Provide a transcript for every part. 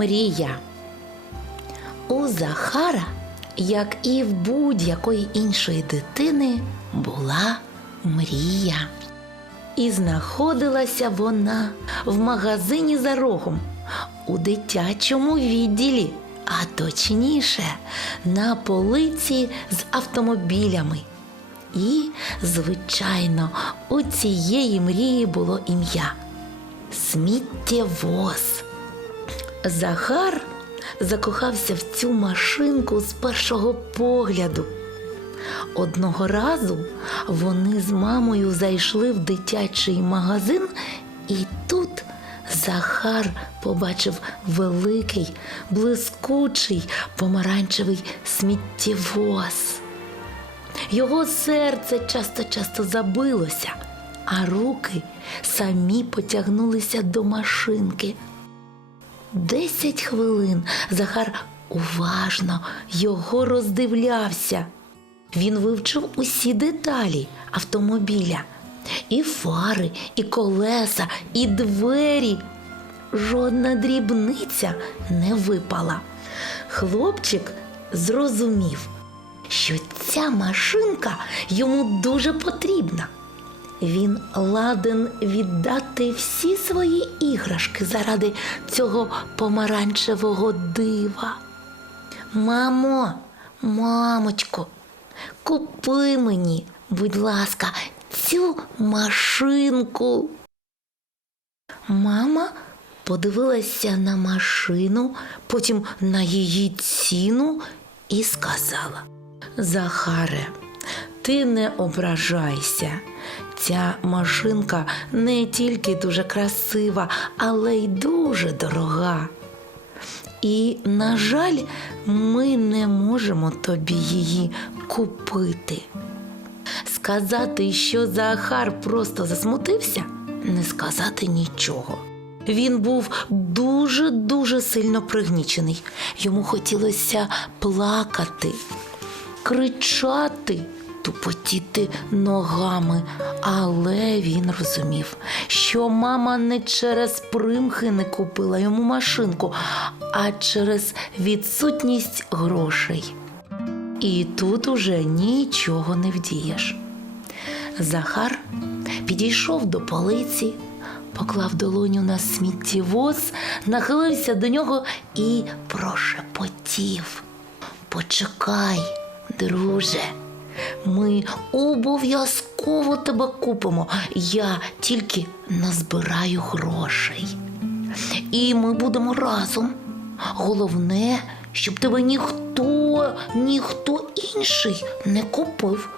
Мрія. У Захара, як і в будь-якої іншої дитини, була мрія. І знаходилася вона в магазині за рогом у дитячому відділі, а точніше на полиці з автомобілями. І, звичайно, у цієї мрії було ім'я Сміттєвоз. Захар закохався в цю машинку з першого погляду. Одного разу вони з мамою зайшли в дитячий магазин, і тут Захар побачив великий, блискучий помаранчевий сміттєвоз. Його серце часто-часто забилося, а руки самі потягнулися до машинки. Десять хвилин Захар уважно його роздивлявся. Він вивчив усі деталі автомобіля, і фари, і колеса, і двері. Жодна дрібниця не випала. Хлопчик зрозумів, що ця машинка йому дуже потрібна. Він ладен віддати всі свої іграшки заради цього помаранчевого дива. Мамо, мамочко, купи мені, будь ласка, цю машинку. Мама подивилася на машину, потім на її ціну і сказала: Захаре, ти не ображайся. Ця машинка не тільки дуже красива, але й дуже дорога. І, на жаль, ми не можемо тобі її купити. Сказати, що Захар просто засмутився, не сказати нічого. Він був дуже-дуже сильно пригнічений. Йому хотілося плакати, кричати, тупотіти ногами, але він розумів, що мама не через примхи не купила йому машинку, а через відсутність грошей. І тут уже нічого не вдієш. Захар підійшов до полиці, поклав долоню на сміттєвоз, нахилився до нього і прошепотів. Почекай, друже, ми обов'язково тебе купимо. Я тільки назбираю грошей. І ми будемо разом. Головне, щоб тебе ніхто, ніхто інший не купив.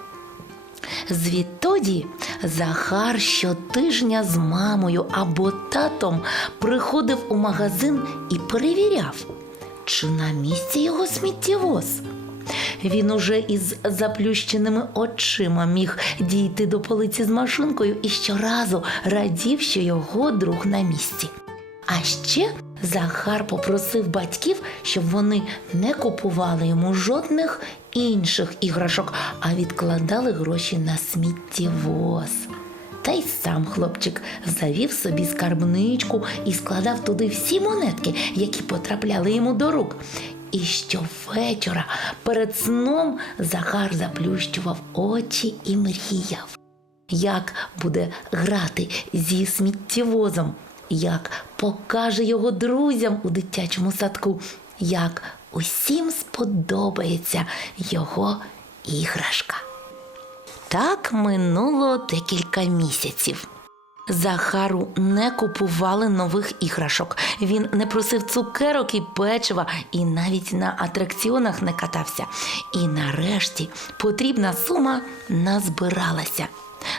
Звідтоді Захар щотижня з мамою або татом приходив у магазин і перевіряв, чи на місці його сміттєвоз. Він уже із заплющеними очима міг дійти до полиці з машинкою і щоразу радів, що його друг на місці. А ще Захар попросив батьків, щоб вони не купували йому жодних інших іграшок, а відкладали гроші на сміттєвоз. Та й сам хлопчик завів собі скарбничку і складав туди всі монетки, які потрапляли йому до рук. І щовечора перед сном Захар заплющував очі і мріяв, як буде грати зі сміттєвозом, як покаже його друзям у дитячому садку, як усім сподобається його іграшка. Так минуло декілька місяців. Захару не купували нових іграшок. Він не просив цукерок і печива, і навіть на атракціонах не катався. І нарешті потрібна сума назбиралася.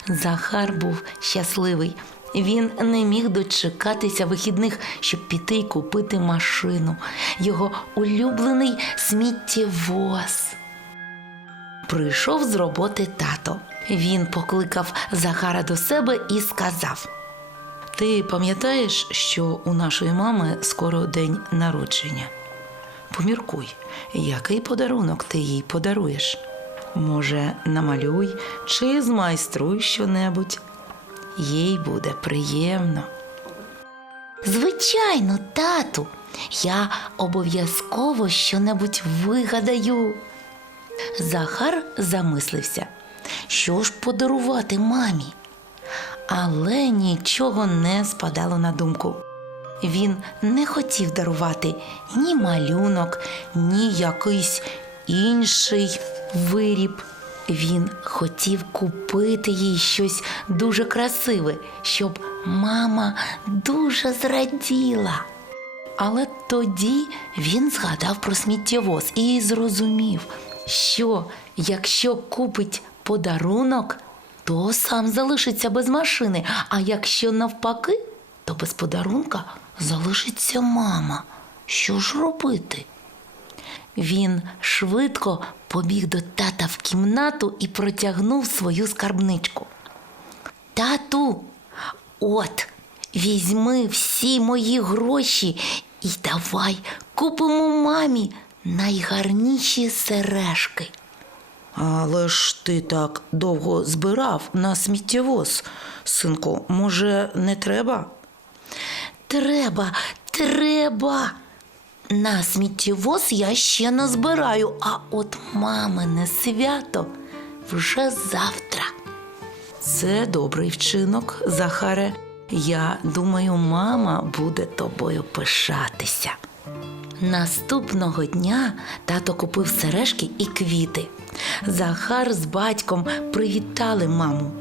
Захар був щасливий. Він не міг дочекатися вихідних, щоб піти й купити машину, його улюблений сміттєвоз. Прийшов з роботи тато. Він покликав Захара до себе і сказав: Ти пам'ятаєш, що у нашої мами скоро день народження? Поміркуй, який подарунок ти їй подаруєш? Може, намалюй чи змайструй щонебудь. Їй буде приємно. Звичайно, тату, Я обов'язково щонебудь вигадаю. Захар замислився, що ж подарувати мамі. Але нічого не спадало на думку. Він не хотів дарувати ні малюнок, ні якийсь інший виріб. Він хотів купити їй щось дуже красиве, щоб мама дуже зраділа. Але тоді він згадав про сміттєвоз і зрозумів, що якщо купить подарунок, то сам залишиться без машини, а якщо навпаки, то без подарунка залишиться мама. Що ж робити? Він швидко побіг до тата в кімнату і протягнув свою скарбничку. Тату, от, візьми всі мої гроші і давай купимо мамі найгарніші сережки. Але ж ти так довго збирав на сміттєвоз, синку, може, не треба? Треба, треба. На сміттєвоз я ще не збираю, а от мамине свято вже завтра. Це добрий вчинок, Захаре. Я думаю, мама буде тобою пишатися. Наступного дня тато купив сережки і квіти. Захар з батьком привітали маму.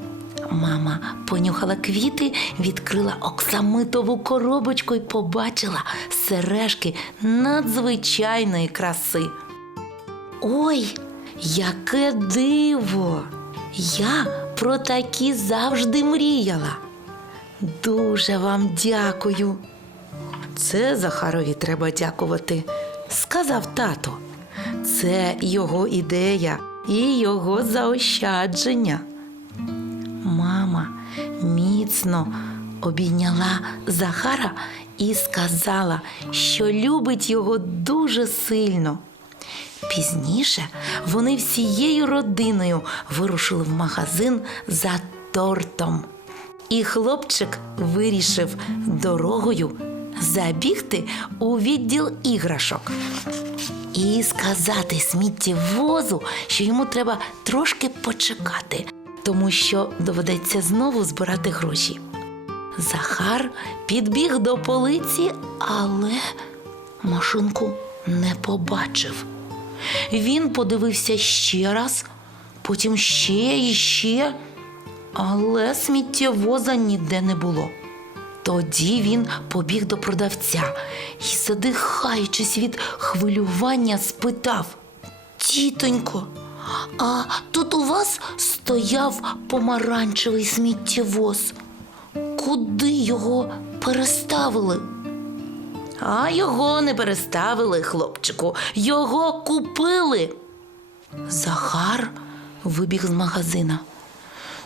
Мама понюхала квіти, відкрила оксамитову коробочку і побачила сережки надзвичайної краси. Ой, яке диво! Я про такі завжди мріяла. Дуже вам дякую. Це Захарові треба дякувати, сказав тато. Це його ідея і його заощадження. Мама міцно обійняла Захара і сказала, що любить його дуже сильно. Пізніше вони всією родиною вирушили в магазин за тортом. І хлопчик вирішив дорогою забігти у відділ іграшок і сказати сміттєвозу, що йому треба трошки почекати, тому що доведеться знову збирати гроші. Захар підбіг до полиці, але машинку не побачив. Він подивився ще раз, потім ще і ще, але сміттєвоза ніде не було. Тоді він побіг до продавця і, задихаючись від хвилювання, спитав: Тітонько, а тут у вас стояв помаранчевий сміттєвоз. Куди його переставили? А його не переставили, хлопчику, його купили. Захар вибіг з магазина.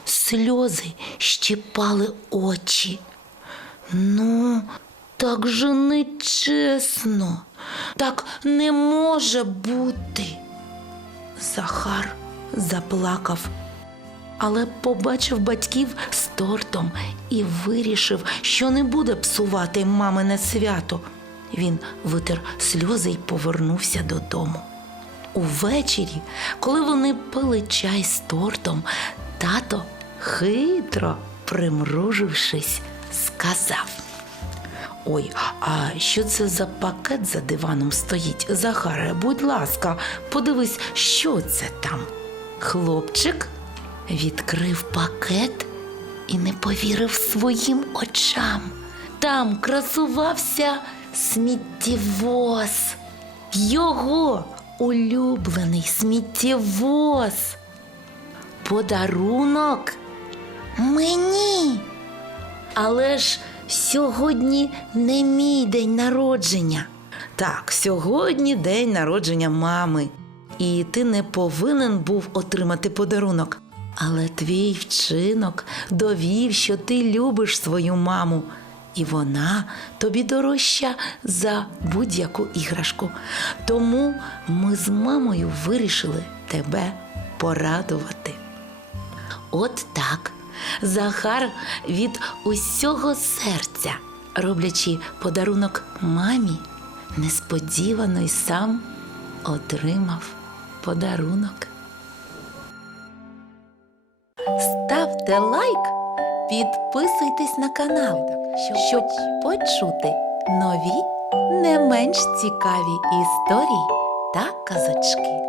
Сльози щіпали очі. Ну, так же нечесно, так не може бути. Захар заплакав, але побачив батьків з тортом і вирішив, що не буде псувати мамине свято. Він витер сльози і повернувся додому. Увечері, коли вони пили чай з тортом, тато, хитро примружившись, сказав. Ой, а що це за пакет за диваном стоїть? Захаре, будь ласка, подивись, що це там. Хлопчик відкрив пакет і не повірив своїм очам. Там красувався сміттєвоз. Його улюблений сміттєвоз. Подарунок мені. Але ж сьогодні не мій день народження. Так, сьогодні день народження мами, і ти не повинен був отримати подарунок. Але твій вчинок довів, що ти любиш свою маму, і вона тобі дорожча за будь-яку іграшку. Тому ми з мамою вирішили тебе порадувати. От так. Захар від усього серця, роблячи подарунок мамі, несподівано й сам отримав подарунок. Ставте лайк, підписуйтесь на канал, щоб почути нові не менш цікаві історії та казочки.